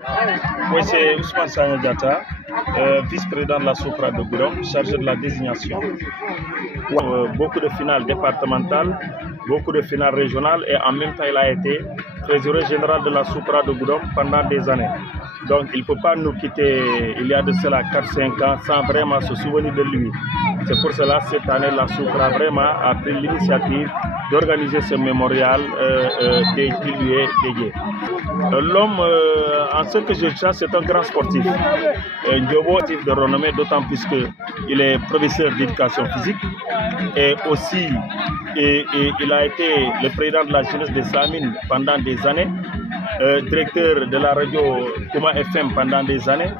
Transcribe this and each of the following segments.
Oui, c'est Ousmane Sagna Diatta, vice-président de la SOCRA de Goudomp, chargé de la désignation. Beaucoup de finales départementales, beaucoup de finales régionales et en même temps il a été trésorier général de la SOCRA de Goudomp pendant des années. Donc il ne peut pas nous quitter il y a de cela 4-5 ans sans vraiment se souvenir de lui. C'est pour cela cette année la SOCRA vraiment a pris l'initiative d'organiser ce mémorial qui lui est dédié. L'homme, en ce que je cherche, c'est un grand sportif. Ndiobo de renommée, d'autant plus qu'il est professeur d'éducation physique et aussi il a été le président de la jeunesse de Samine pendant des années, directeur de la radio Kouma FM pendant des années.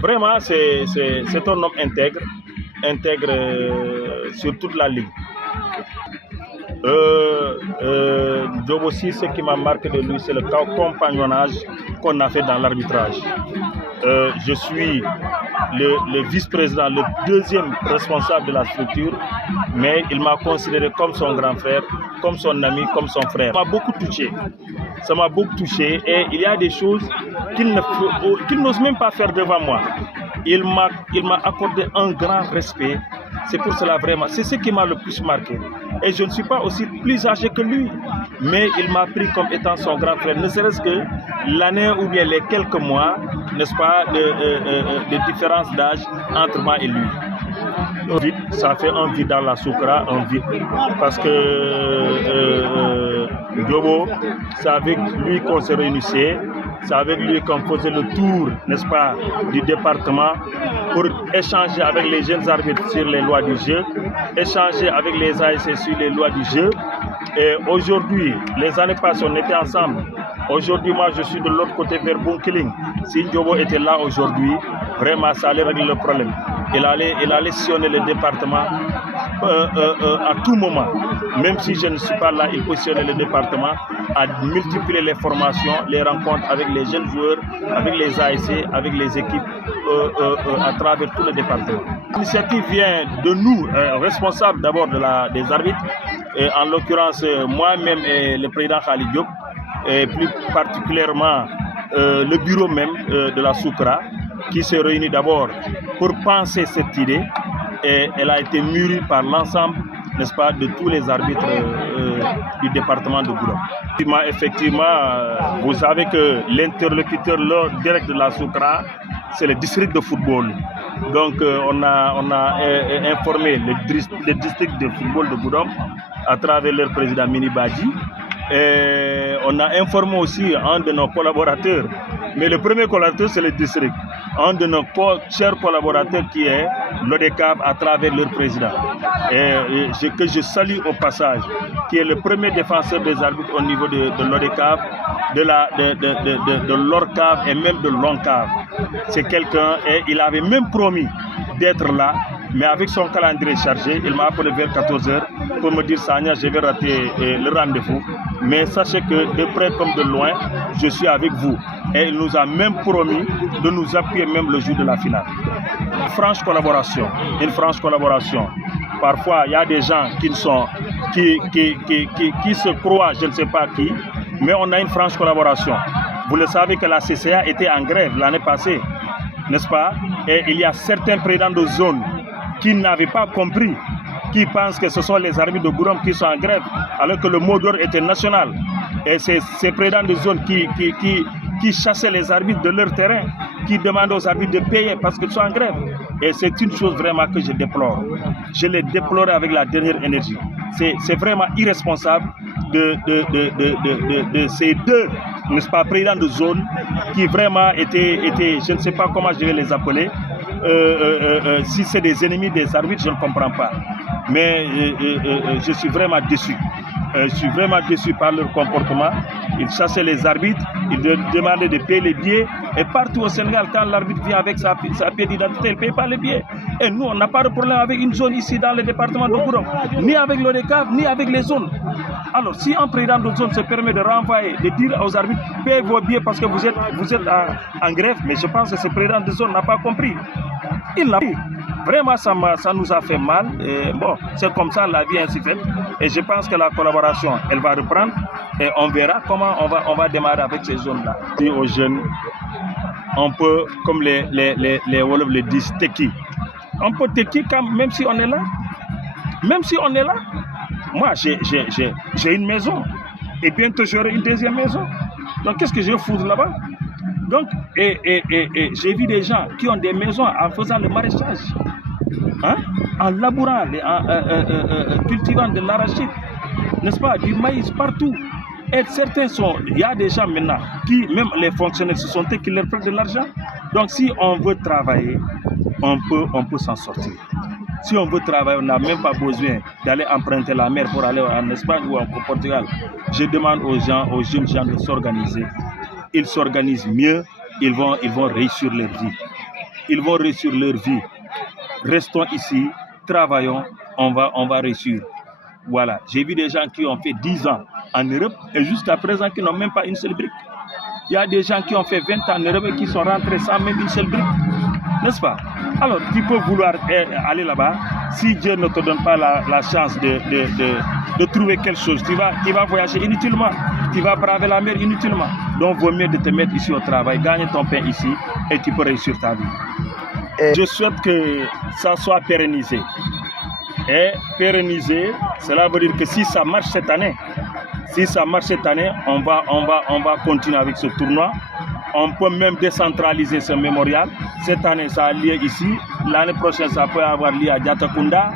Vraiment, c'est un homme intègre sur toute la ligne. Job aussi, ce qui m'a marqué de lui, c'est le compagnonnage qu'on a fait dans l'arbitrage. Je suis le vice-président, le deuxième responsable de la structure, mais il m'a considéré comme son grand frère, comme son ami, comme son frère. Ça m'a beaucoup touché. Ça m'a beaucoup touché et il y a des choses qu'il n'ose même pas faire devant moi. Il m'a accordé un grand respect. C'est pour cela vraiment, c'est ce qui m'a le plus marqué. Et je ne suis pas aussi plus âgé que lui, mais il m'a pris comme étant son grand frère, ne serait-ce que l'année ou bien les quelques mois, n'est-ce pas, de différence d'âge entre moi et lui. Ça fait un vide dans la SOCRA, un vide, parce que Diobo, c'est avec lui qu'on se réunissait, c'est avec lui qu'on faisait le tour, n'est-ce pas, du département pour échanger avec les jeunes arbitres sur les lois du jeu, échanger avec les ASC sur les lois du jeu. Et aujourd'hui, les années passées, on était ensemble. Aujourd'hui, moi, je suis de l'autre côté vers Bunkiling. Si Ndiobo était là aujourd'hui, vraiment, ça allait régler le problème. Il allait sillonner le département à tout moment. Même si je ne suis pas là, il peut sillonner le département, à multiplier les formations, les rencontres avec les jeunes joueurs, avec les ASC, avec les équipes à travers tout le département. L'initiative vient de nous, responsables d'abord des arbitres, et en l'occurrence moi-même et le président Khalid Diop, et plus particulièrement le bureau même de la SOCRA, qui se réunit d'abord pour penser cette idée, et elle a été mûrie par l'ensemble, n'est-ce pas, de tous les arbitres du département de Goudomp. Effectivement, vous savez que l'interlocuteur direct de la SOCRA, c'est le district de football. Donc on a informé le district de football de Goudomp à travers leur président Mini Badji. Et on a informé aussi un de nos collaborateurs, mais le premier collaborateur c'est le district, un de nos chers collaborateurs qui est l'ODECAV à travers leur président, et que je salue au passage, qui est le premier défenseur des arbitres au niveau de l'ODECAV, de l'ORCAV et même de l'ONCAV. C'est quelqu'un, et il avait même promis d'être là, mais avec son calendrier chargé, il m'a appelé vers 14 h pour me dire Sagna, je vais rater le rendez-vous. Mais sachez que de près comme de loin, je suis avec vous. Et il nous a même promis de nous appuyer même le jour de la finale. Une franche collaboration. Parfois, il y a des gens qui se croient, je ne sais pas qui, mais on a une franche collaboration. Vous le savez que la CCA était en grève l'année passée, n'est-ce pas? Et il y a certains présidents de zone qui n'avaient pas compris, qui pensent que ce sont les arbitres de Goudomp qui sont en grève, alors que le mot d'ordre était national. Et c'est ces présidents de zone qui chassaient les arbitres de leur terrain, qui demandent aux arbitres de payer parce qu'ils sont en grève. Et c'est une chose vraiment que je déplore. Je l'ai déploré avec la dernière énergie. C'est vraiment irresponsable de ces deux, n'est-ce pas, présidents de zone qui vraiment étaient, je ne sais pas comment je vais les appeler. Si c'est des ennemis des arbitres, je ne comprends pas. Mais je suis vraiment déçu. Je suis vraiment déçu par leur comportement. Ils chassaient les arbitres, ils demandaient de payer les billets. Et partout au Sénégal, quand l'arbitre vient avec sa pièce d'identité, il ne paye pas les billets. Et nous, on n'a pas de problème avec une zone ici dans le département de Goudomp, ni avec l'ODECAV, ni avec les zones. Alors, si un président de zone se permet de renvoyer, de dire aux arbitres, payez vos billets parce que vous êtes en grève, mais je pense que ce président de zone n'a pas compris. Il l'a pris. Vraiment, ça nous a fait mal. Et bon, c'est comme ça, la vie est ainsi faite. Et je pense que la collaboration, elle va reprendre et on verra comment on va démarrer avec ces zones-là. Dis aux jeunes, on peut, comme les Wolofs le disent, teki. On peut teki même si on est là. Même si on est là. Moi, j'ai une maison. Et bientôt, j'aurai une deuxième maison. Donc, qu'est-ce que je vais foutre là-bas? Donc, j'ai vu des gens qui ont des maisons en faisant le maraîchage, hein? En labourant, cultivant de l'arachide, n'est-ce pas, du maïs partout. Et certains il y a des gens maintenant qui, même les fonctionnaires, ce sont eux qui leur prennent de l'argent. Donc, si on veut travailler, on peut s'en sortir. Si on veut travailler, on n'a même pas besoin d'aller emprunter la mer pour aller en Espagne ou au Portugal. Je demande aux jeunes gens de s'organiser. Ils s'organisent mieux, ils vont réussir leur vie. Ils vont réussir leur vie. Restons ici, travaillons, on va réussir. Voilà, j'ai vu des gens qui ont fait 10 ans en Europe et jusqu'à présent qui n'ont même pas une seule brique. Il y a des gens qui ont fait 20 ans en Europe et qui sont rentrés sans même une seule brique. N'est-ce pas? Alors, tu peux vouloir aller là-bas. Si Dieu ne te donne pas la chance de trouver quelque chose, tu vas voyager inutilement. Tu vas braver la mer inutilement. Donc, il vaut mieux de te mettre ici au travail, gagner ton pain ici et tu peux réussir ta vie. Je souhaite que ça soit pérennisé. Et pérennisé, cela veut dire que si ça marche cette année, on va continuer avec ce tournoi. On peut même décentraliser ce mémorial. Cette année, ça a lieu ici. L'année prochaine, ça peut avoir lieu à Diatakunda.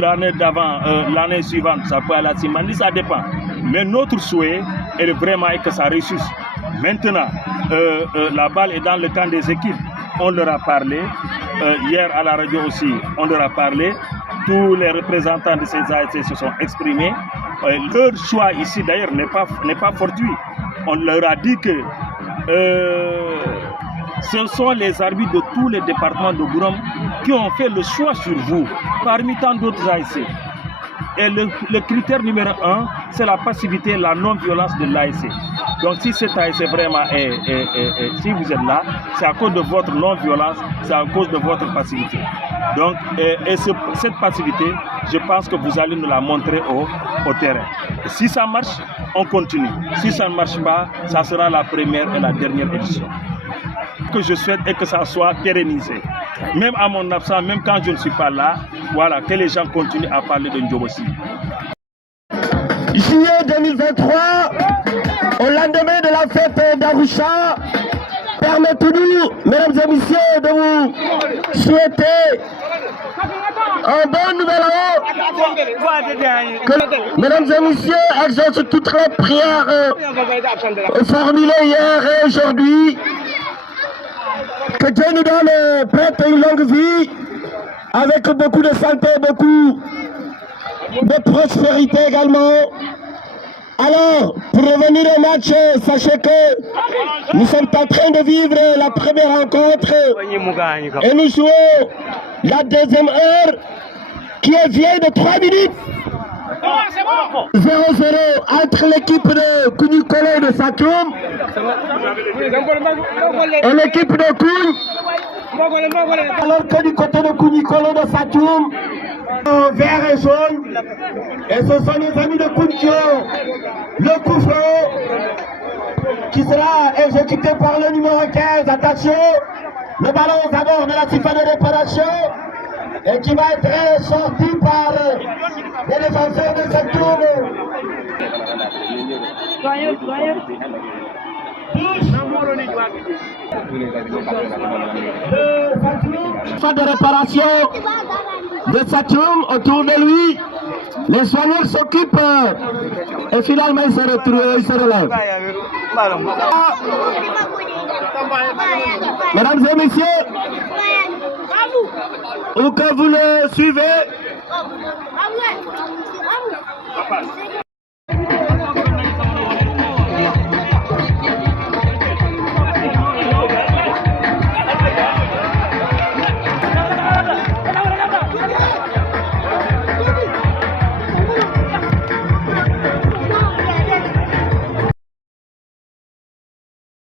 L'année d'avant, l'année suivante, ça peut aller à Simandi. Ça dépend. Mais notre souhait est vraiment que ça réussisse. Maintenant, la balle est dans le camp des équipes. On leur a parlé. Hier à la radio aussi, on leur a parlé. Tous les représentants de ces ASC se sont exprimés. Leur choix ici, d'ailleurs, n'est pas fortuit. On leur a dit que ce sont les arbitres de tous les départements de Gourom qui ont fait le choix sur vous, parmi tant d'autres ASC. Et le critère numéro 1, c'est la passivité, la non-violence de l'ASC. Donc si cet ASC vraiment si vous êtes là, c'est à cause de votre non-violence, c'est à cause de votre passivité. Donc, cette passivité, je pense que vous allez nous la montrer au terrain. Et si ça marche, on continue. Si ça ne marche pas, ça sera la première et la dernière édition. Ce que je souhaite est que ça soit pérennisé. Même à mon absence, même quand je ne suis pas là, voilà, que les gens continuent à parler de Ndjobossi. Juillet 2023, au lendemain de la fête d'Arusha, permettez-nous, mesdames et messieurs, de vous souhaiter un bon nouvel an. Mesdames et messieurs, exaucent toutes les prières formulées hier et aujourd'hui. Que Dieu nous donne prête une longue vie, avec beaucoup de santé, beaucoup de prospérité également. Alors, pour revenir au match, sachez que nous sommes en train de vivre la première rencontre et nous jouons la deuxième heure qui est vieille de 3 minutes. 0-0 entre l'équipe de Kounikolo de Sakoum et l'équipe de Koun. Alors que du côté de Kounikolo de Sakoum, vert et jaune, et ce sont nos amis de Koun qui ont le coup franc qui sera exécuté par le numéro 15. Attention, le ballon d'abord de la siffle de réparation et qui va être sorti par les défenseurs de cette tour. Fin de réparation de Saturne autour de lui. Les soigneurs s'occupent et finalement il se relève. Mesdames et messieurs, où que vous le suivez,